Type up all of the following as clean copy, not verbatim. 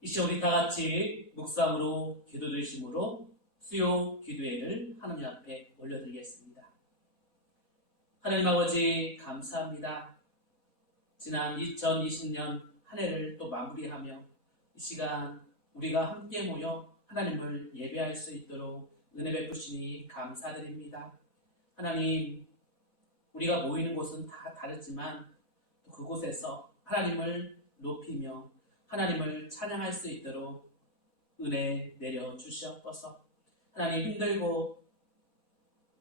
이 시간 우리 다 같이 묵상으로 기도드리심으로 수요 기도회를 하나님 앞에 올려드리겠습니다. 하나님 아버지 감사합니다. 지난 2020년 한 해를 또 마무리하며 이 시간 우리가 함께 모여 하나님을 예배할 수 있도록 은혜 베푸시니 감사드립니다. 하나님, 우리가 모이는 곳은 다 다르지만 또 그곳에서 하나님을 높이며 하나님을 찬양할 수 있도록 은혜 내려 주시옵소서. 하나님, 힘들고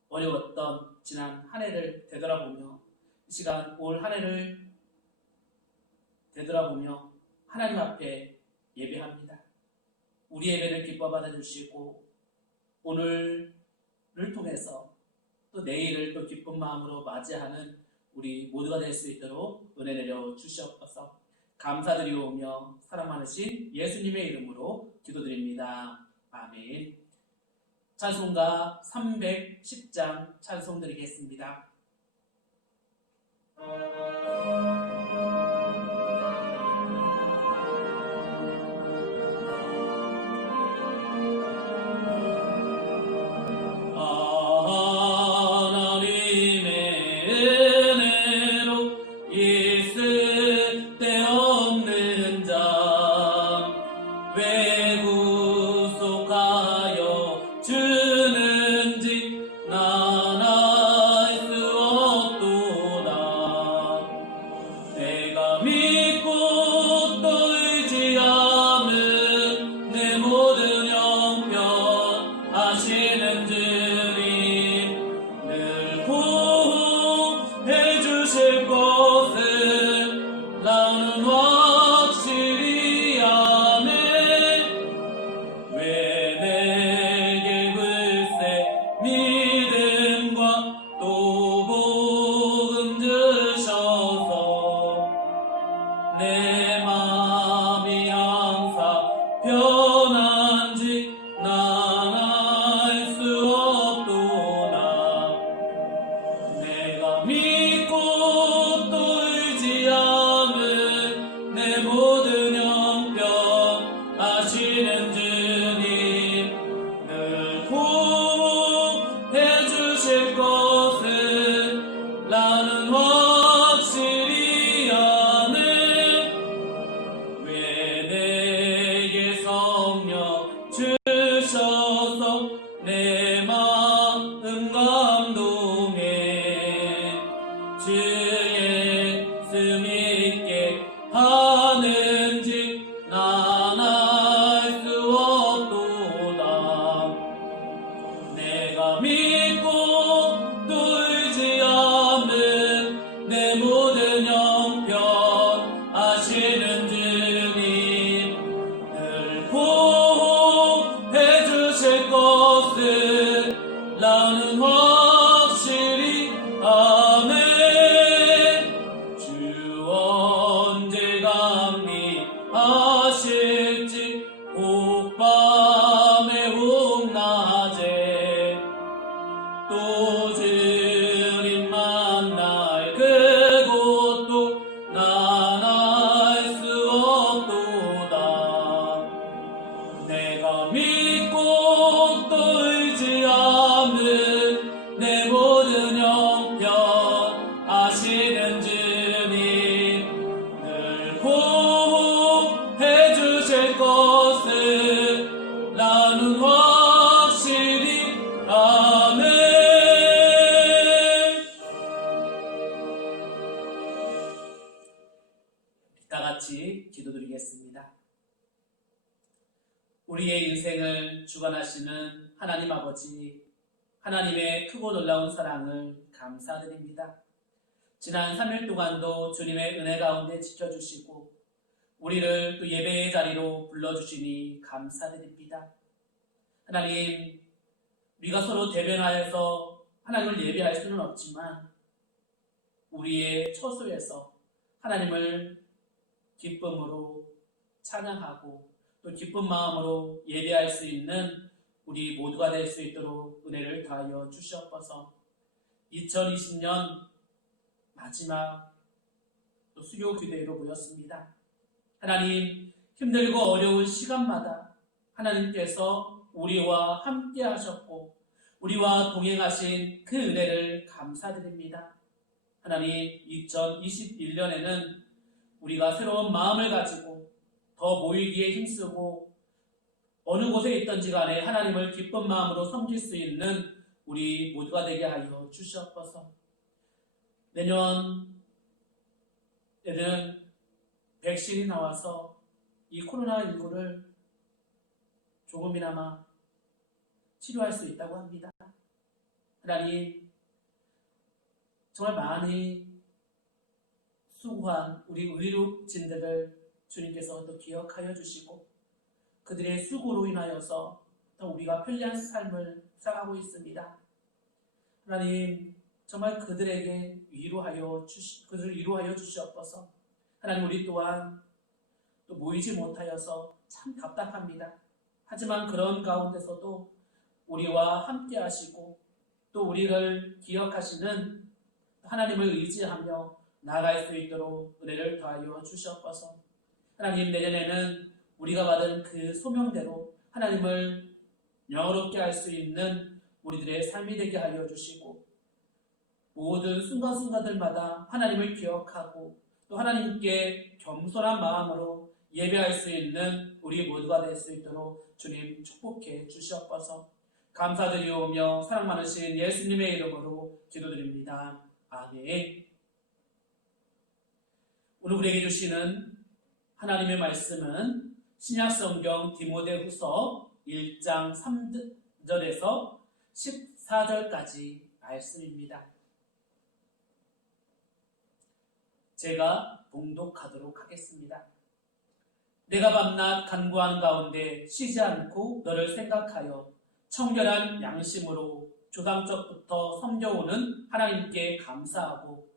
어려웠던 지난 한 해를 되돌아보며 이 시간 올 한 해를 되돌아보며 하나님 앞에 예배합니다. 우리 예배를 기뻐 받아주시고 오늘을 통해서 또 내일을 또 기쁜 마음으로 맞이하는 우리 모두가 될 수 있도록 은혜 내려 주시옵소서. 감사드리오며 사랑 많으신 예수님의 이름으로 기도드립니다. 아멘. 찬송가 310장 찬송 드리겠습니다. 기도드리겠습니다. 우리의 인생을 주관하시는 하나님 아버지, 하나님의 크고 놀라운 사랑을 감사드립니다. 지난 3일 동안도 주님의 은혜 가운데 지켜주시고 우리를 또 예배의 자리로 불러주시니 감사드립니다. 하나님, 우리가 서로 대변하여서 하나님을 예배할 수는 없지만 우리의 처소에서 하나님을 기쁨으로 찬양하고 또 기쁜 마음으로 예배할 수 있는 우리 모두가 될 수 있도록 은혜를 다하여 주시옵소서. 2020년 마지막 또 수요 기도회로 모였습니다. 하나님, 힘들고 어려운 시간마다 하나님께서 우리와 함께 하셨고 우리와 동행하신 그 은혜를 감사드립니다. 하나님, 2021년에는 우리가 새로운 마음을 가지고 더 모이기에 힘쓰고 어느 곳에 있든지 간에 하나님을 기쁜 마음으로 섬길 수 있는 우리 모두가 되게 하여 주시옵소서. 내년에는 백신이 나와서 이 코로나19를 조금이나마 치료할 수 있다고 합니다. 하나님, 정말 많이 수고한 우리 의료진들을 주님께서 또 기억하여 주시고 그들의 수고로 인하여서 더 우리가 편리한 삶을 살아가고 있습니다. 하나님, 정말 그들을 위로하여 주시옵소서. 하나님, 우리 또한 또 모이지 못하여서 참 답답합니다. 하지만 그런 가운데서도 우리와 함께 하시고 또 우리를 기억하시는 하나님을 의지하며 나아갈 수 있도록 은혜를 더하여 주시옵소서. 하나님, 내년에는 우리가 받은 그 소명대로 하나님을 영화롭게 할 수 있는 우리들의 삶이 되게 하여 주시고 모든 순간순간들마다 하나님을 기억하고 또 하나님께 겸손한 마음으로 예배할 수 있는 우리 모두가 될 수 있도록 주님 축복해 주시옵소서. 감사드리오며 사랑 많으신 예수님의 이름으로 기도드립니다. 아멘. 오늘 우리에게 주시는 하나님의 말씀은 신약성경 디모데후서 1장 3절에서 14절까지 말씀입니다. 제가 봉독하도록 하겠습니다. 내가 밤낮 간구하는 가운데 쉬지 않고 너를 생각하여 청결한 양심으로 조상적부터 섬겨오는 하나님께 감사하고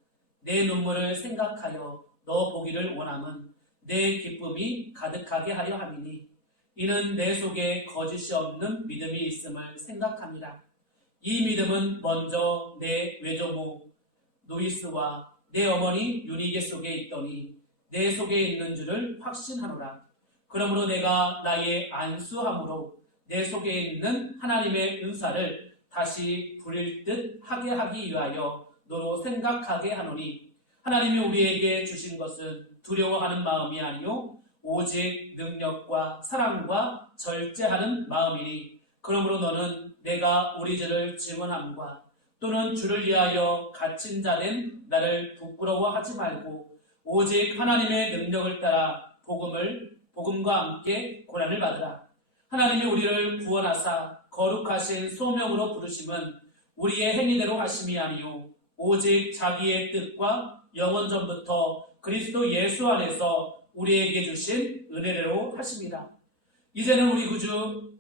내 눈물을 생각하여 너 보기를 원함은 내 기쁨이 가득하게 하려 함이니 이는 내 속에 거짓이 없는 믿음이 있음을 생각합니다. 이 믿음은 먼저 내 외조모 노이스와 내 어머니 유니게 속에 있더니 내 속에 있는 줄을 확신하노라. 그러므로 내가 나의 안수함으로 내 속에 있는 하나님의 은사를 다시 부릴 듯 하게 하기 위하여 너로 생각하게 하노니 하나님이 우리에게 주신 것은 두려워하는 마음이 아니요 오직 능력과 사랑과 절제하는 마음이니 그러므로 너는 내가 우리 죄를 증언함과 또는 주를 위하여 갇힌 자 된 나를 부끄러워하지 말고 오직 하나님의 능력을 따라 복음과 함께 고난을 받으라. 하나님이 우리를 구원하사 거룩하신 소명으로 부르심은 우리의 행위대로 하심이 아니요 오직 자기의 뜻과 영원전부터 그리스도 예수 안에서 우리에게 주신 은혜로 하심이라. 이제는 우리 구주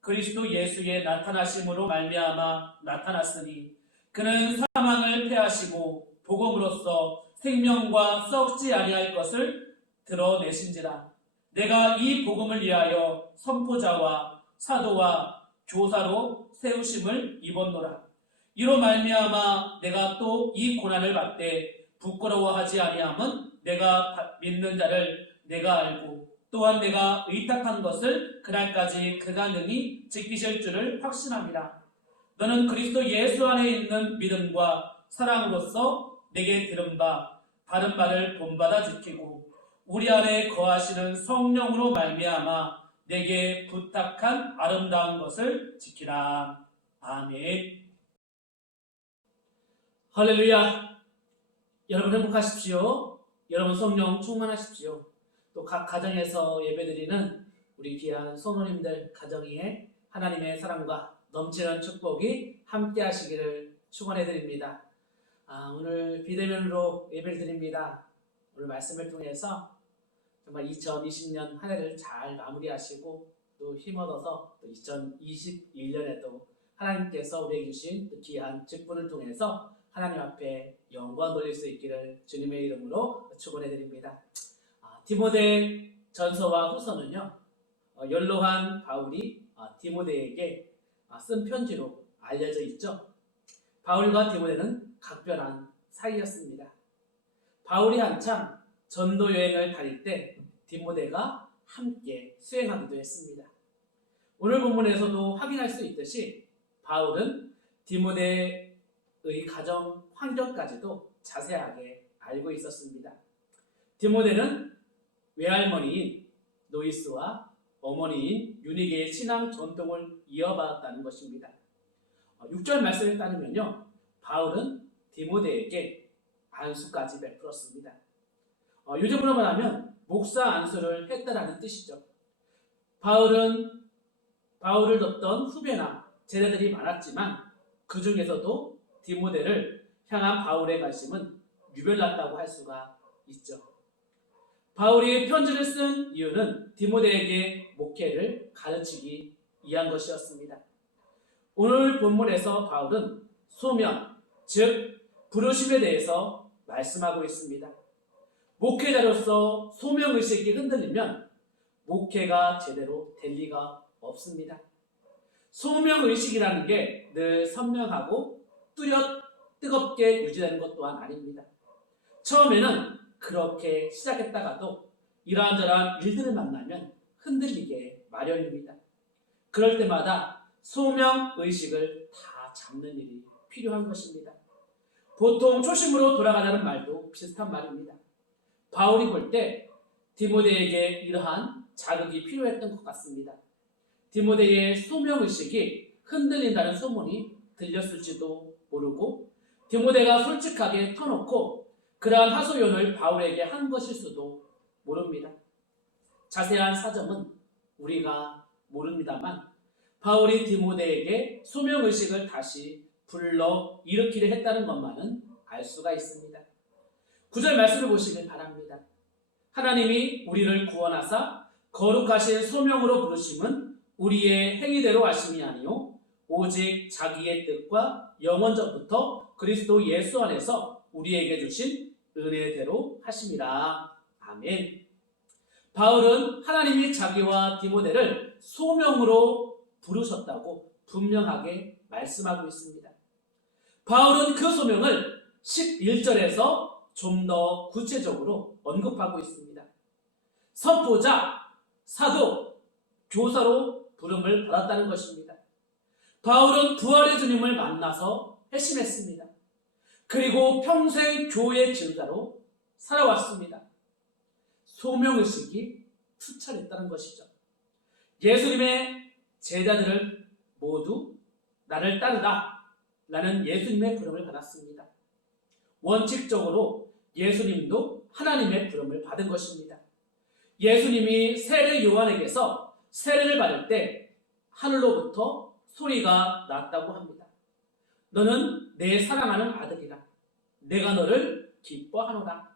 그리스도 예수의 나타나심으로 말미암아 나타났으니 그는 사망을 패하시고 복음으로써 생명과 썩지 아니할 것을 드러내신지라. 내가 이 복음을 위하여 선포자와 사도와 교사로 세우심을 입었노라. 이로 말미암아 내가 또 이 고난을 받되 부끄러워하지 아니함은 내가 믿는 자를 내가 알고 또한 내가 의탁한 것을 그날까지 그가 능히 지키실 줄을 확신합니다. 너는 그리스도 예수 안에 있는 믿음과 사랑으로서 내게 들은 바 바른 바를 본받아 지키고 우리 안에 거하시는 성령으로 말미암아 내게 부탁한 아름다운 것을 지키라. 아멘. 할렐루야. 여러분 행복하십시오. 여러분 성령 충만하십시오. 또 각 가정에서 예배드리는 우리 귀한 소모님들 가정에 하나님의 사랑과 넘치는 축복이 함께 하시기를 축원해드립니다. 오늘 비대면으로 예배를 드립니다. 오늘 말씀을 통해서 정말 2020년 한 해를 잘 마무리하시고 또 힘얻어서 또 2021년에도 하나님께서 우리에게 주신 귀한 직분을 통해서 하나님 앞에 영광 돌릴 수 있기를 주님의 이름으로 축원해드립니다. 디모데 전서와 후서는요, 연로한 바울이 디모데에게 쓴 편지로 알려져 있죠. 바울과 디모데는 각별한 사이였습니다. 바울이 한참 전도 여행을 다닐 때 디모데가 함께 수행하기도 했습니다. 오늘 본문에서도 확인할 수 있듯이 바울은 디모데의 가정 환경까지도 자세하게 알고 있었습니다. 디모데는 외할머니인 노이스와 어머니인 유니게의 신앙 전통을 이어받았다는 것입니다. 6절 말씀에 따르면요, 바울은 디모데에게 안수까지 베풀었습니다. 요즘으로 말하면 목사 안수를 했다라는 뜻이죠. 바울을 돕던 후배나 제자들이 많았지만 그 중에서도 디모데를 향한 바울의 관심은 유별났다고 할 수가 있죠. 바울이 편지를 쓴 이유는 디모데에게 목회를 가르치기 위한 것이었습니다. 오늘 본문에서 바울은 소명, 즉 부르심에 대해서 말씀하고 있습니다. 목회자로서 소명의식이 흔들리면 목회가 제대로 될 리가 없습니다. 소명의식이라는 게 늘 선명하고 뜨겁게 유지되는 것 또한 아닙니다. 처음에는 그렇게 시작했다가도 이러한저러한 일들을 만나면 흔들리게 마련입니다. 그럴 때마다 소명의식을 다 잡는 일이 필요한 것입니다. 보통 초심으로 돌아가자는 말도 비슷한 말입니다. 바울이 볼 때 디모데에게 이러한 자극이 필요했던 것 같습니다. 디모데의 소명의식이 흔들린다는 소문이 들렸을지도 모르고 디모데가 솔직하게 터놓고 그러한 하소연을 바울에게 한 것일 수도 모릅니다. 자세한 사정은 우리가 모릅니다만 바울이 디모데에게 소명의식을 다시 불러 일으키려 했다는 것만은 알 수가 있습니다. 9절 말씀을 보시길 바랍니다. 하나님이 우리를 구원하사 거룩하신 소명으로 부르심은 우리의 행위대로 하심이 아니요 오직 자기의 뜻과 영원전부터 그리스도 예수 안에서 우리에게 주신 은혜대로 하심이라. 아멘. 바울은 하나님이 자기와 디모데를 소명으로 부르셨다고 분명하게 말씀하고 있습니다. 바울은 그 소명을 11절에서 좀 더 구체적으로 언급하고 있습니다. 선포자, 사도, 교사로 부름을 받았다는 것입니다. 바울은 부활의 주님을 만나서 회심했습니다. 그리고 평생 교회 지도자로 살아왔습니다. 소명의식이 투철했다는 것이죠. 예수님의 제자들을 모두 나를 따르라 라는 예수님의 부름을 받았습니다. 원칙적으로 예수님도 하나님의 부름을 받은 것입니다. 예수님이 세례 요한에게서 세례를 받을 때 하늘로부터 소리가 났다고 합니다. 너는 내 사랑하는 아들이라. 내가 너를 기뻐하노라.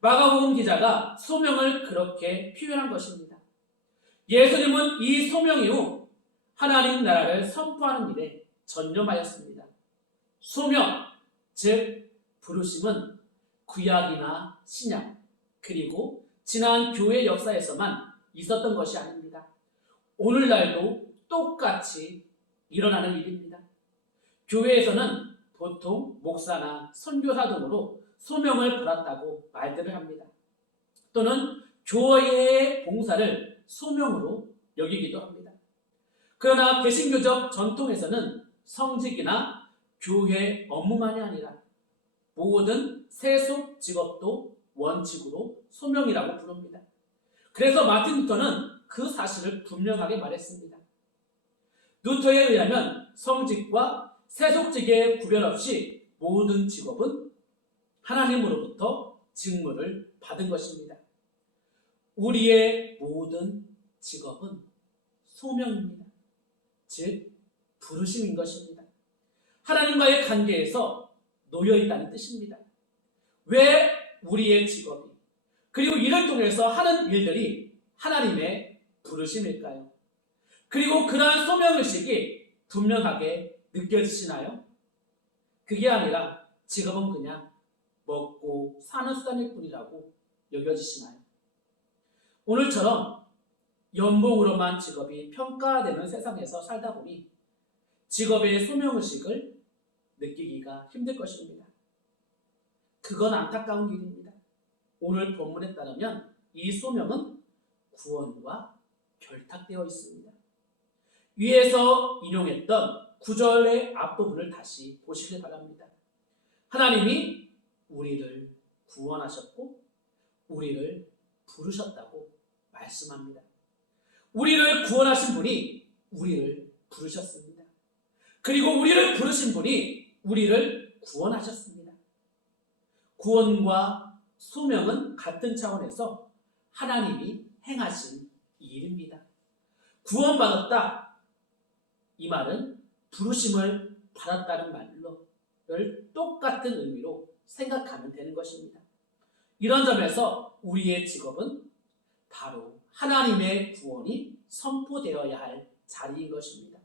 마가복음 기자가 소명을 그렇게 표현한 것입니다. 예수님은 이 소명 이후 하나님 나라를 선포하는 일에 전념하였습니다. 소명, 즉 부르심은 구약이나 신약, 그리고 지난 교회 역사에서만 있었던 것이 아닙니다. 오늘날도 똑같이 일어나는 일입니다. 교회에서는 보통 목사나 선교사 등으로 소명을 받았다고 말들을 합니다. 또는 교회의 봉사를 소명으로 여기기도 합니다. 그러나 개신교적 전통에서는 성직이나 교회 업무만이 아니라 모든 세속 직업도 원칙으로 소명이라고 부릅니다. 그래서 마틴 루터는 그 사실을 분명하게 말했습니다. 루터에 의하면 성직과 세속직의 구별 없이 모든 직업은 하나님으로부터 직무를 받은 것입니다. 우리의 모든 직업은 소명입니다. 즉 부르심인 것입니다. 하나님과의 관계에서 놓여있다는 뜻입니다. 왜 우리의 직업이 그리고 이를 통해서 하는 일들이 하나님의 부르심일까요? 그리고 그러한 소명의식이 분명하게 느껴지시나요? 그게 아니라 직업은 그냥 먹고 사는 수단일 뿐이라고 여겨지시나요? 오늘처럼 연봉으로만 직업이 평가되는 세상에서 살다 보니 직업의 소명의식을 느끼기가 힘들 것입니다. 그건 안타까운 일입니다. 오늘 본문에 따르면 이 소명은 구원과 결탁되어 있습니다. 위에서 인용했던 9절의 앞부분을 다시 보시길 바랍니다. 하나님이 우리를 구원하셨고 우리를 부르셨다고 말씀합니다. 우리를 구원하신 분이 우리를 부르셨습니다. 그리고 우리를 부르신 분이 우리를 구원하셨습니다. 구원과 소명은 같은 차원에서 하나님이 행하신 일입니다. 구원받았다. 이 말은 부르심을 받았다는 말을 똑같은 의미로 생각하면 되는 것입니다. 이런 점에서 우리의 직업은 바로 하나님의 구원이 선포되어야 할 자리인 것입니다.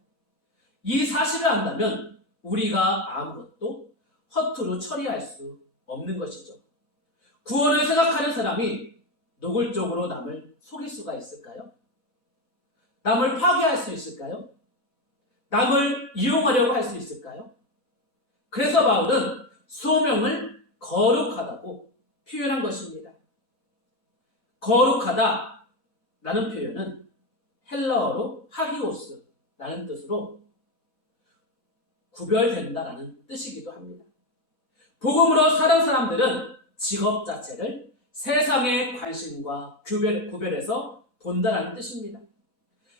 이 사실을 안다면 우리가 아무것도 허투루 처리할 수 없는 것이죠. 구원을 생각하는 사람이 노골적으로 남을 속일 수가 있을까요? 남을 파괴할 수 있을까요? 남을 이용하려고 할 수 있을까요? 그래서 바울은 소명을 거룩하다고 표현한 것입니다. 거룩하다라는 표현은 헬라어로 하기오스라는 뜻으로 구별된다라는 뜻이기도 합니다. 복음으로 사는 사람들은 직업 자체를 세상의 관심과 구별해서 본다라는 뜻입니다.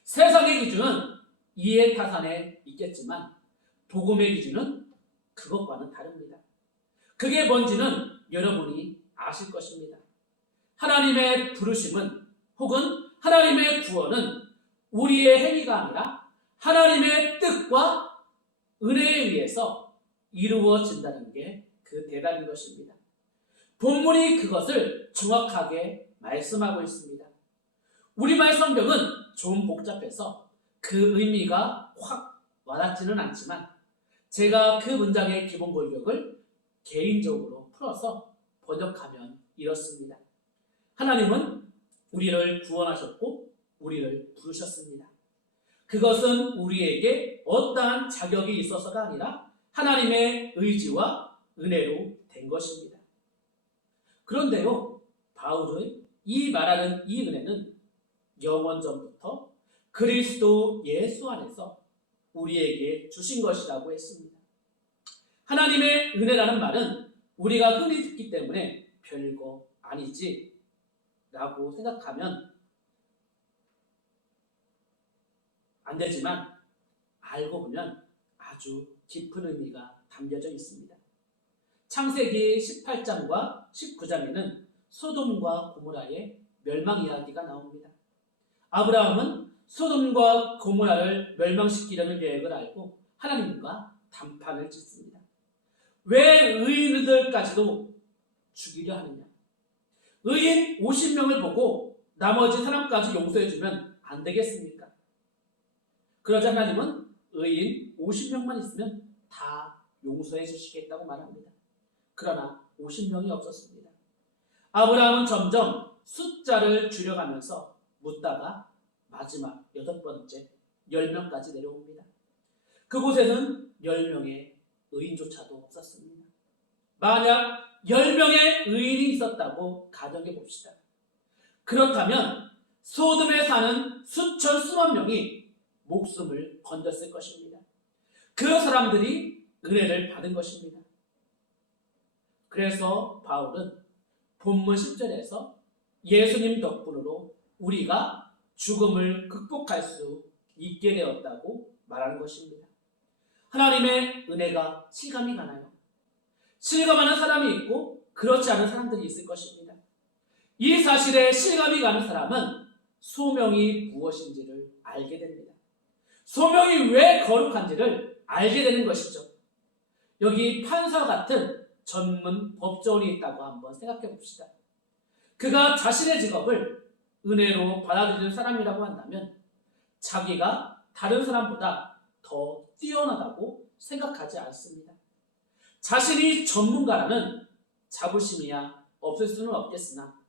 세상의 기준은 이해타산에 있겠지만 복음의 기준은 그것과는 다릅니다. 그게 뭔지는 여러분이 아실 것입니다. 하나님의 부르심은 혹은 하나님의 구원은 우리의 행위가 아니라 하나님의 뜻과 은혜에 의해서 이루어진다는 게 그 대단한 것입니다. 본문이 그것을 정확하게 말씀하고 있습니다. 우리말 성경은 좀 복잡해서 그 의미가 확 와닿지는 않지만 제가 그 문장의 기본 골격을 개인적으로 풀어서 번역하면 이렇습니다. 하나님은 우리를 구원하셨고 우리를 부르셨습니다. 그것은 우리에게 어떠한 자격이 있어서가 아니라 하나님의 의지와 은혜로 된 것입니다. 그런데요, 바울의 이 말하는 이 은혜는 영원전부터 그리스도 예수 안에서 우리에게 주신 것이라고 했습니다. 하나님의 은혜라는 말은 우리가 흔히 듣기 때문에 별거 아니지 라고 생각하면 안 되지만 알고 보면 아주 깊은 의미가 담겨져 있습니다. 창세기 18장과 19장에는 소돔과 고모라의 멸망 이야기가 나옵니다. 아브라함은 소돔과 고모라를 멸망시키려는 계획을 알고 하나님과 담판을 짓습니다. 왜 의인들까지도 죽이려 하느냐? 의인 50명을 보고 나머지 사람까지 용서해주면 안 되겠습니까? 그러자 하나님은 의인 50명만 있으면 다 용서해 주시겠다고 말합니다. 그러나 50명이 없었습니다. 아브라함은 점점 숫자를 줄여가면서 묻다가 마지막 8번째 10명까지 내려옵니다. 그곳에는 10명의 의인조차도 없었습니다. 만약 10명의 의인이 있었다고 가정해 봅시다. 그렇다면 소돔에 사는 수천 수만 명이 목숨을 건졌을 것입니다. 그 사람들이 은혜를 받은 것입니다. 그래서 바울은 본문 10절에서 예수님 덕분으로 우리가 죽음을 극복할 수 있게 되었다고 말하는 것입니다. 하나님의 은혜가 실감이 가나요? 실감하는 사람이 있고 그렇지 않은 사람들이 있을 것입니다. 이 사실에 실감이 가는 사람은 소명이 무엇인지를 알게 됩니다. 소명이 왜 거룩한지를 알게 되는 것이죠. 여기 판사 같은 전문 법조인이 있다고 한번 생각해 봅시다. 그가 자신의 직업을 은혜로 받아들이는 사람이라고 한다면 자기가 다른 사람보다 더 뛰어나다고 생각하지 않습니다. 자신이 전문가라는 자부심이야 없을 수는 없겠으나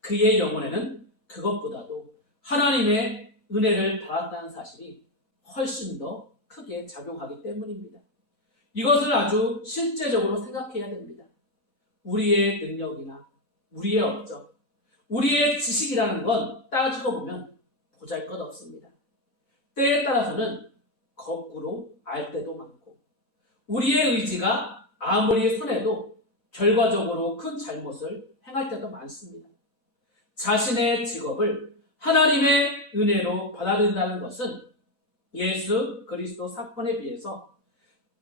그의 영혼에는 그것보다도 하나님의 은혜를 받았다는 사실이 훨씬 더 크게 작용하기 때문입니다. 이것을 아주 실제적으로 생각해야 됩니다. 우리의 능력이나 우리의 업적, 우리의 지식이라는 건 따지고 보면 보잘것없습니다. 때에 따라서는 거꾸로 알 때도 많고, 우리의 의지가 아무리 선해도 결과적으로 큰 잘못을 행할 때도 많습니다. 자신의 직업을 하나님의 은혜로 받아들인다는 것은 예수 그리스도 사건에 비해서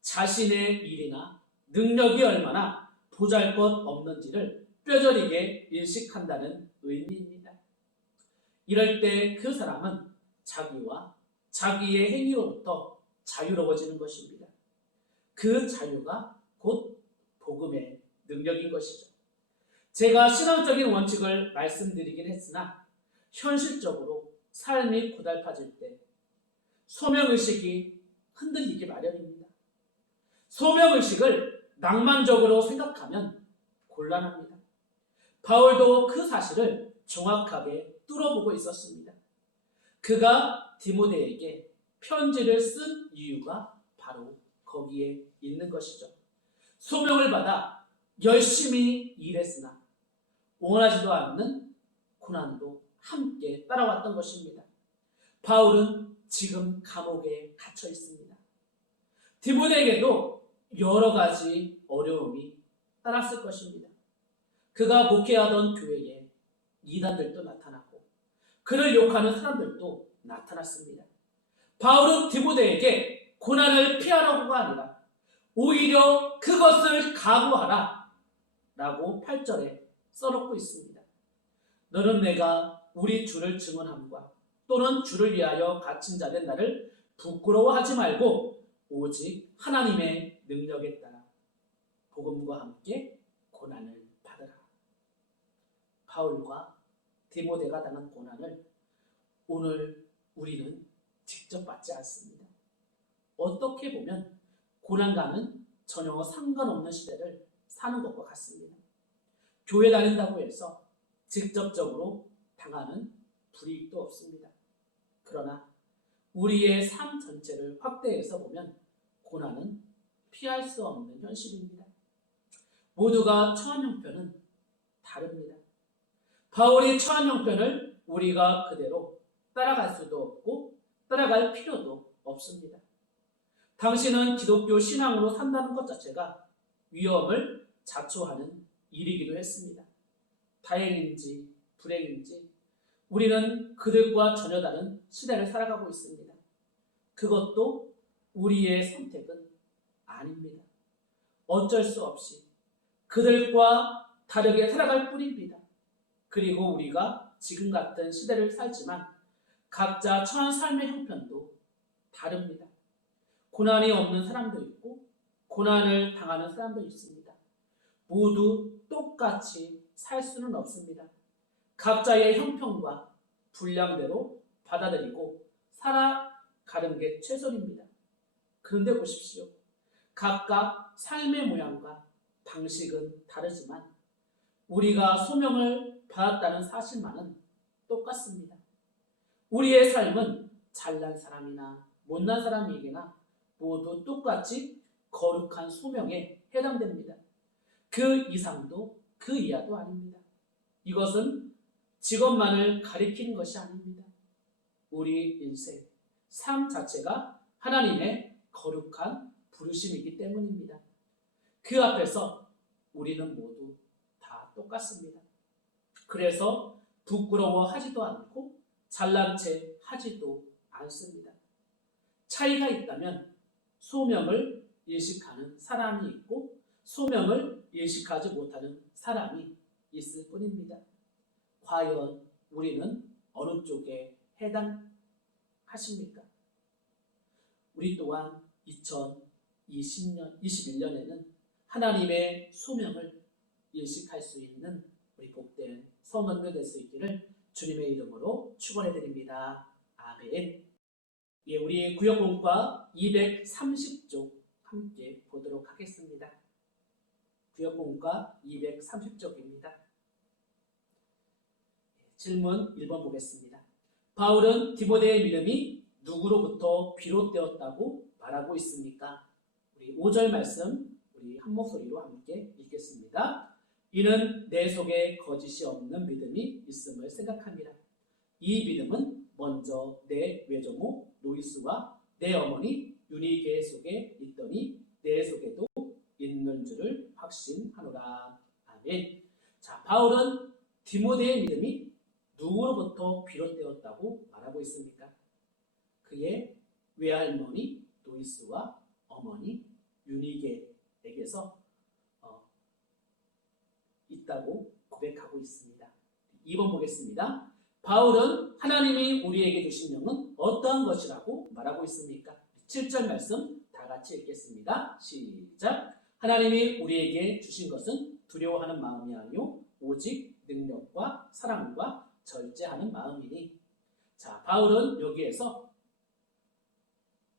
자신의 일이나 능력이 얼마나 보잘것없는지를 뼈저리게 인식한다는 의미입니다. 이럴 때 그 사람은 자기와 자기의 행위로부터 자유로워지는 것입니다. 그 자유가 곧 복음의 능력인 것이죠. 제가 신앙적인 원칙을 말씀드리긴 했으나 현실적으로 삶이 고달파질 때 소명의식이 흔들리기 마련입니다. 소명의식을 낭만적으로 생각하면 곤란합니다. 바울도 그 사실을 정확하게 뚫어보고 있었습니다. 그가 디모데에게 편지를 쓴 이유가 바로 거기에 있는 것이죠. 소명을 받아 열심히 일했으나 원하지도 않는 고난도 함께 따라왔던 것입니다. 바울은 지금 감옥에 갇혀 있습니다. 디모데에게도 여러 가지 어려움이 따랐을 것입니다. 그가 목회하던 교회에 이단들도 나타나고 그를 욕하는 사람들도 나타났습니다. 바울은 디모데에게 고난을 피하라고가 아니라 오히려 그것을 각오하라 라고 8절에 써놓고 있습니다. 너는 내가 우리 주를 증언함과 또는 주를 위하여 갇힌 자된 나를 부끄러워하지 말고 오직 하나님의 능력에 따라 복음과 함께 고난을 받으라. 바울과 디모데가 당한 고난을 오늘 우리는 직접 받지 않습니다. 어떻게 보면 고난과는 전혀 상관없는 시대를 사는 것과 같습니다. 교회 다닌다고 해서 직접적으로 당하는 불이익도 없습니다. 그러나 우리의 삶 전체를 확대해서 보면 고난은 피할 수 없는 현실입니다. 모두가 처한 형편은 다릅니다. 바울이 처한 형편을 우리가 그대로 따라갈 수도 없고 따라갈 필요도 없습니다. 당신은 기독교 신앙으로 산다는 것 자체가 위험을 자초하는 일이기도 했습니다. 다행인지 불행인지 우리는 그들과 전혀 다른 시대를 살아가고 있습니다. 그것도 우리의 선택은 아닙니다. 어쩔 수 없이 그들과 다르게 살아갈 뿐입니다. 그리고 우리가 지금 같은 시대를 살지만 각자 처한 삶의 형편도 다릅니다. 고난이 없는 사람도 있고 고난을 당하는 사람도 있습니다. 모두 똑같이 살 수는 없습니다. 각자의 형편과 분량대로 받아들이고 살아가는 게 최선입니다. 그런데 보십시오. 각각 삶의 모양과 방식은 다르지만 우리가 소명을 받았다는 사실만은 똑같습니다. 우리의 삶은 잘난 사람이나 못난 사람에게나 모두 똑같이 거룩한 소명에 해당됩니다. 그 이상도 그 이하도 아닙니다. 이것은 직업만을 가리키는 것이 아닙니다. 우리 인생, 삶 자체가 하나님의 거룩한 부르심이기 때문입니다. 그 앞에서 우리는 모두 다 똑같습니다. 그래서 부끄러워하지도 않고 잘난 체 하지도 않습니다. 차이가 있다면 소명을 인식하는 사람이 있고 소명을 인식하지 못하는 사람이 있을 뿐입니다. 과연 우리는 어느 쪽에 해당하십니까? 우리 또한 2021년에는 하나님의 소명을 인식할 수 있는 우리 복된 성도들 될 수 있기를 주님의 이름으로 축원해 드립니다. 아멘. 예, 우리 구역공과 230쪽 함께 보도록 하겠습니다. 구역공과 230쪽입니다. 질문 1번 보겠습니다. 바울은 디모데의 믿음이 누구로부터 비롯되었다고 말하고 있습니까? 우리 5절 말씀 우리 한 목소리로 함께 읽겠습니다. 이는 내 속에 거짓이 없는 믿음이 있음을 생각합니다. 이 믿음은 먼저 내 외조모 노이스와 내 어머니 유니게 속에 있더니 내 속에도 있는 줄을 확신하노라. 아멘. 자, 바울은 디모데의 믿음이 누구로부터 비롯되었다고 말하고 있습니까? 그의 외할머니 노이스와 어머니 유니게에게서 있다고 고백하고 있습니다. 2번 보겠습니다. 바울은 하나님이 우리에게 주신 영은 어떠한 것이라고 말하고 있습니까? 7절 말씀 다 같이 읽겠습니다. 시작. 하나님이 우리에게 주신 것은 두려워하는 마음이 아니요 오직 능력과 사랑과 절제하는 마음이니. 자, 바울은 여기에서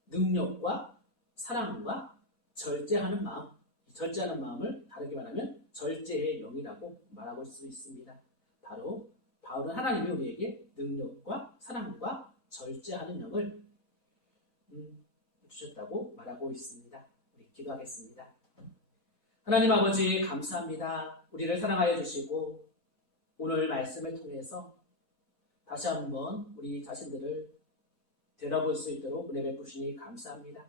능력과 사랑과 절제하는 마음, 절제하는 마음을 다르게 말하면 절제의 영이라고 말할 수 있습니다. 바로 바울은 하나님이 우리에게 능력과 사랑과 절제하는 영을 주셨다고 말하고 있습니다. 우리 기도하겠습니다. 하나님 아버지 감사합니다. 우리를 사랑하여 주시고 오늘 말씀을 통해서 다시 한번 우리 자신들을 되돌아볼 수 있도록 은혜 베푸시니 감사합니다.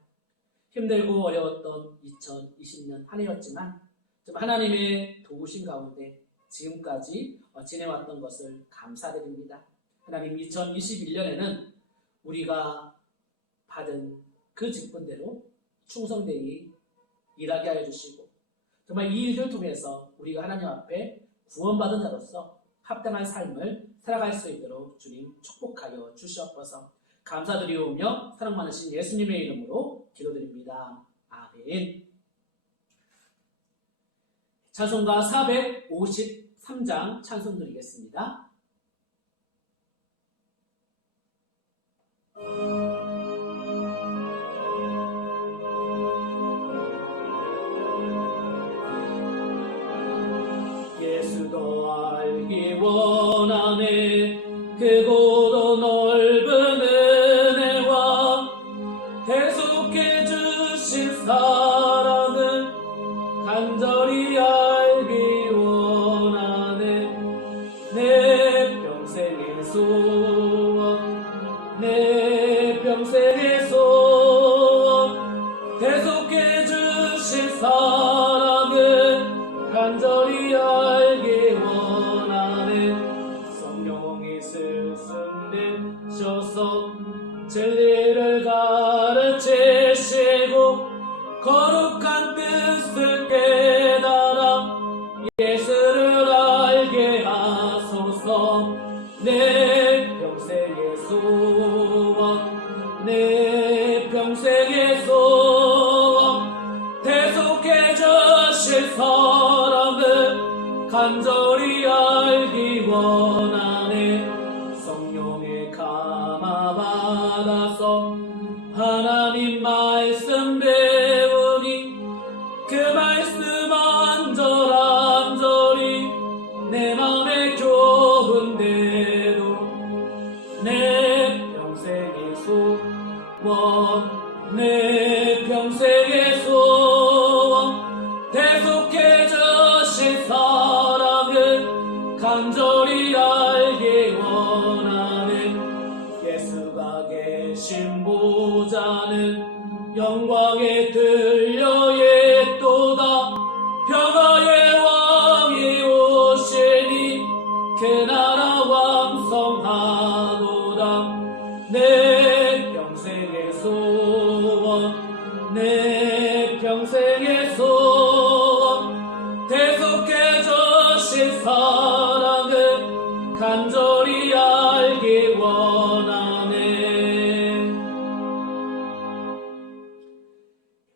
힘들고 어려웠던 2020년 한 해였지만 좀 하나님의 도우심 가운데 지금까지 지내왔던 것을 감사드립니다. 하나님 2021년에는 우리가 받은 그 직분대로 충성되이 일하게 하여 주시고 정말 이 일을 통해서 우리가 하나님 앞에 구원받은 자로서 합당한 삶을 살아갈 수 있도록 주님 축복하여 주시옵소서. 감사드리오며 사랑 많으신 예수님의 이름으로 기도드립니다. 아멘. 찬송가 453장 찬송 드리겠습니다. 예수도 알기 원하네 크고도 넓은 은혜와 대속해 주신 사랑을 간절히 알기 원하네. 내 평생의 소원 내 평생의 소원 대속해 주신 사랑을 간절히 알기 원하네. 성령이 스승되셔서 진리를 가르치시고 거룩한 뜻을 깨달아 예수를 알게 하소서. 내 평생의 소원 내 평생의 소원 대속해 주실 사랑을 간절히 알기 원하네. 성령의 감화 받아서 하나님 말씀 배우니 그 말씀 안절안절히 내 맘에 좋은데도 내 평생의 소원 내 평생의 소원 대속해 주신 사랑을 간절히 알기 원하네. 예수가 계신 보좌는 영광에 들려있도다. 평화의 왕이 오시니 그 나라 왕성하도다. 내 평생의 소원 내 평생의 소원 대속해 주신 사랑을 간절히 알기 원하네.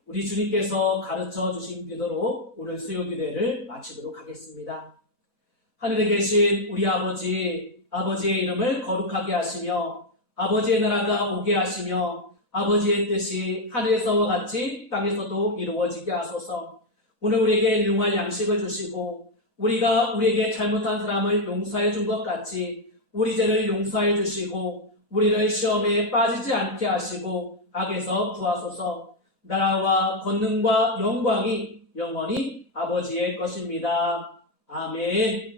우리 주님께서 가르쳐 주신 기도로 오늘 수요 기도를 마치도록 하겠습니다. 하늘에 계신 우리 아버지, 아버지의 이름을 거룩하게 하시며 아버지의 나라가 오게 하시며 아버지의 뜻이 하늘에서와 같이 땅에서도 이루어지게 하소서. 오늘 우리에게 일용할 양식을 주시고 우리가 우리에게 잘못한 사람을 용서해 준 것 같이 우리 죄를 용서해 주시고 우리를 시험에 빠지지 않게 하시고 악에서 구하소서. 나라와 권능과 영광이 영원히 아버지의 것입니다. 아멘.